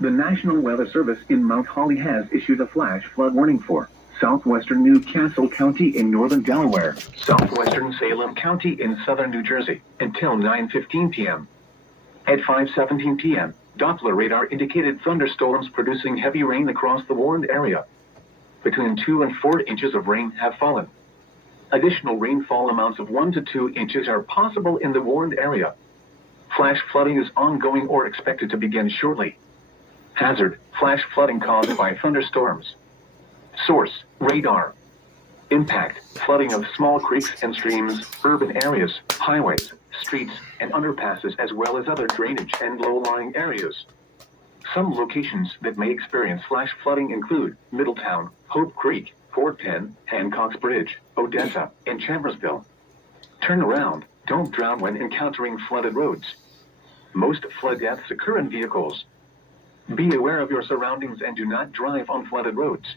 The National Weather Service in Mount Holly has issued a flash flood warning for southwestern Newcastle County in northern Delaware, southwestern Salem County in southern New Jersey, until 9:15 p.m. At 5:17 p.m., Doppler radar indicated thunderstorms producing heavy rain across the warned area. Between 2 and 4 inches of rain have fallen. Additional rainfall amounts of 1 to 2 inches are possible in the warned area. Flash flooding is ongoing or expected to begin shortly. Hazard: flash flooding caused by thunderstorms. Source: radar. Impact: flooding of small creeks and streams, urban areas, highways, streets, and underpasses, as well as other drainage and low-lying areas. Some locations that may experience flash flooding include Middletown, Hope Creek, Fort Penn, Hancock's Bridge, Odessa, and Chambersville. Turn around. Don't drown when encountering flooded roads. Most flood deaths occur in vehicles. Be aware of your surroundings and do not drive on flooded roads.